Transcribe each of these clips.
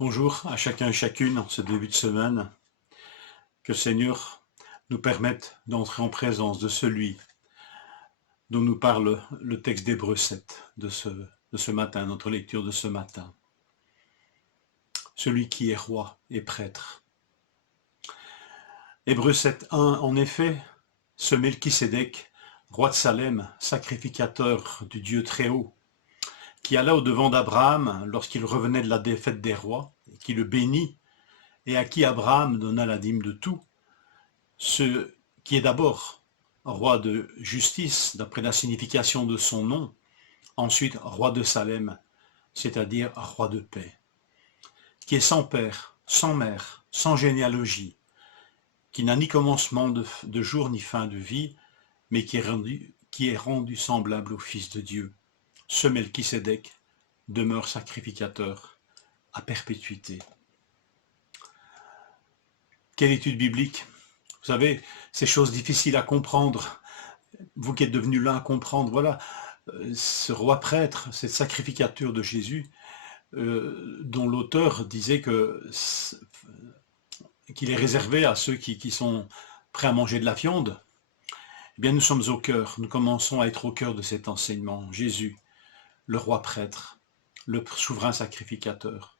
Bonjour à chacun et chacune en ce début de semaine. Que le Seigneur nous permette d'entrer en présence de celui dont nous parle le texte d'Hébreux 7 de ce matin, notre lecture de ce matin. Celui qui est roi et prêtre. Hébreux 7.1, en effet, ce Melchisédek, roi de Salem, sacrificateur du Dieu très haut, qui alla au-devant d'Abraham lorsqu'il revenait de la défaite des rois, et qui le bénit, et à qui Abraham donna la dîme de tout, ce qui est d'abord roi de justice, d'après la signification de son nom, ensuite roi de Salem, c'est-à-dire roi de paix, qui est sans père, sans mère, sans généalogie, qui n'a ni commencement de jour ni fin de vie, mais qui est rendu semblable au Fils de Dieu. Ce Melchisédek demeure sacrificateur à perpétuité. Quelle étude biblique! Vous savez, ces choses difficiles à comprendre, vous qui êtes devenus là à comprendre, voilà, ce roi prêtre, cette sacrificature de Jésus, dont l'auteur disait qu'il est réservé à ceux qui sont prêts à manger de la viande, eh bien nous sommes au cœur, nous commençons à être au cœur de cet enseignement. Jésus, le roi prêtre, le souverain sacrificateur.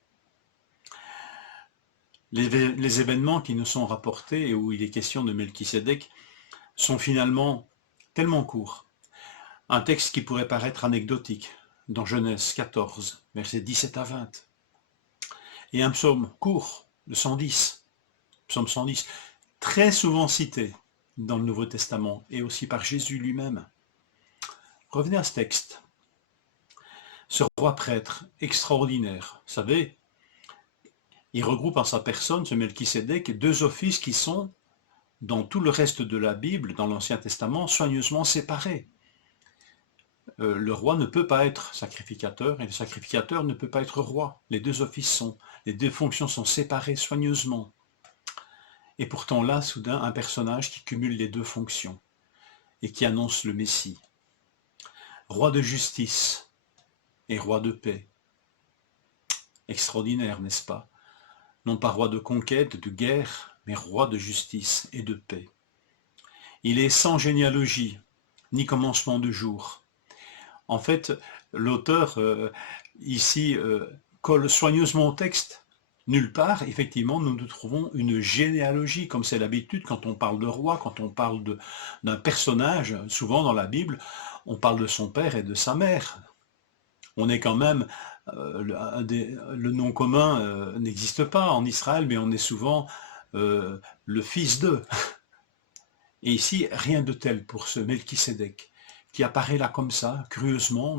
Les événements qui nous sont rapportés et où il est question de Melchisédek sont finalement tellement courts. Un texte qui pourrait paraître anecdotique, dans Genèse 14, versets 17 à 20. Et un psaume court, le 110, psaume 110, très souvent cité dans le Nouveau Testament et aussi par Jésus lui-même. Revenez à ce texte. Ce roi prêtre extraordinaire, vous savez, il regroupe en sa personne, ce Melchisédek, deux offices qui sont, dans tout le reste de la Bible, dans l'Ancien Testament, soigneusement séparés. Le roi ne peut pas être sacrificateur et le sacrificateur ne peut pas être roi. Les deux fonctions sont séparées soigneusement. Et pourtant là, soudain, un personnage qui cumule les deux fonctions et qui annonce le Messie. Roi de justice et roi de paix. Extraordinaire, n'est-ce pas? Non pas roi de conquête, de guerre, mais roi de justice et de paix. Il est sans généalogie, ni commencement de jour. En fait, l'auteur ici colle soigneusement au texte. Nulle part, effectivement, nous trouvons une généalogie, comme c'est l'habitude quand on parle de roi, quand on parle d'un personnage, souvent dans la Bible, on parle de son père et de sa mère. On est quand même, le nom commun n'existe pas en Israël, mais on est souvent le fils d'eux. Et ici, rien de tel pour ce Melchisédek, qui apparaît là comme ça, curieusement,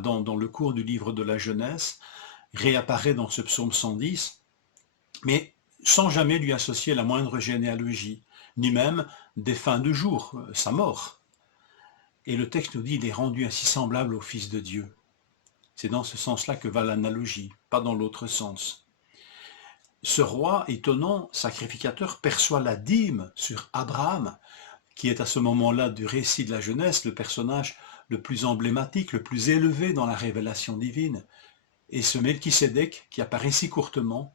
dans le cours du livre de la Genèse, réapparaît dans ce psaume 110, mais sans jamais lui associer la moindre généalogie, ni même des fins de jour, sa mort. Et le texte nous dit, il est rendu ainsi semblable au Fils de Dieu. C'est dans ce sens-là que va l'analogie, pas dans l'autre sens. Ce roi étonnant, sacrificateur, perçoit la dîme sur Abraham, qui est à ce moment-là du récit de la Genèse le personnage le plus emblématique, le plus élevé dans la révélation divine. Et ce Melchisédek, qui apparaît si courtement,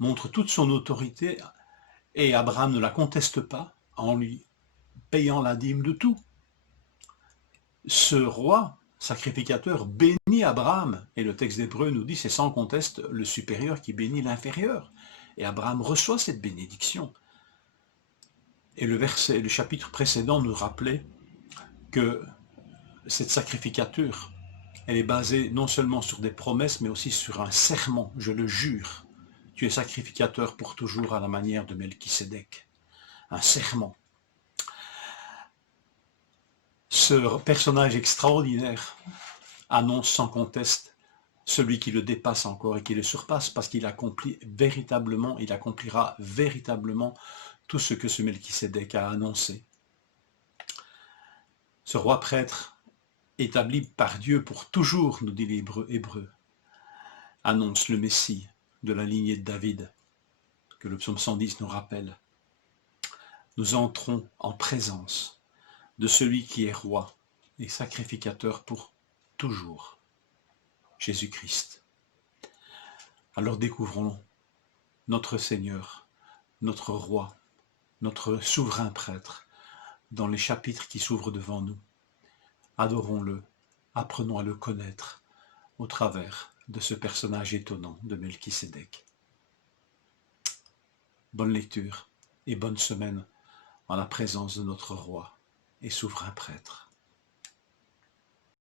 montre toute son autorité, et Abraham ne la conteste pas en lui payant la dîme de tout. Ce roi sacrificateur bénit Abraham, et le texte d'Hébreux nous dit c'est sans conteste le supérieur qui bénit l'inférieur. Et Abraham reçoit cette bénédiction. Et le chapitre précédent nous rappelait que cette sacrificature, elle est basée non seulement sur des promesses, mais aussi sur un serment, je le jure. Tu es sacrificateur pour toujours à la manière de Melchisédek. Un serment. Ce personnage extraordinaire annonce sans conteste celui qui le dépasse encore et qui le surpasse parce qu'il accomplit véritablement, il accomplira véritablement tout ce que ce Melchisédek a annoncé. Ce roi prêtre, établi par Dieu pour toujours, nous dit l'Hébreu, annonce le Messie de la lignée de David, que le psaume 110 nous rappelle. Nous entrons en présence de celui qui est roi et sacrificateur pour toujours, Jésus-Christ. Alors découvrons notre Seigneur, notre Roi, notre souverain prêtre, dans les chapitres qui s'ouvrent devant nous. Adorons-le, apprenons à le connaître au travers de ce personnage étonnant de Melchisédek. Bonne lecture et bonne semaine en la présence de notre Roi et souverain prêtre.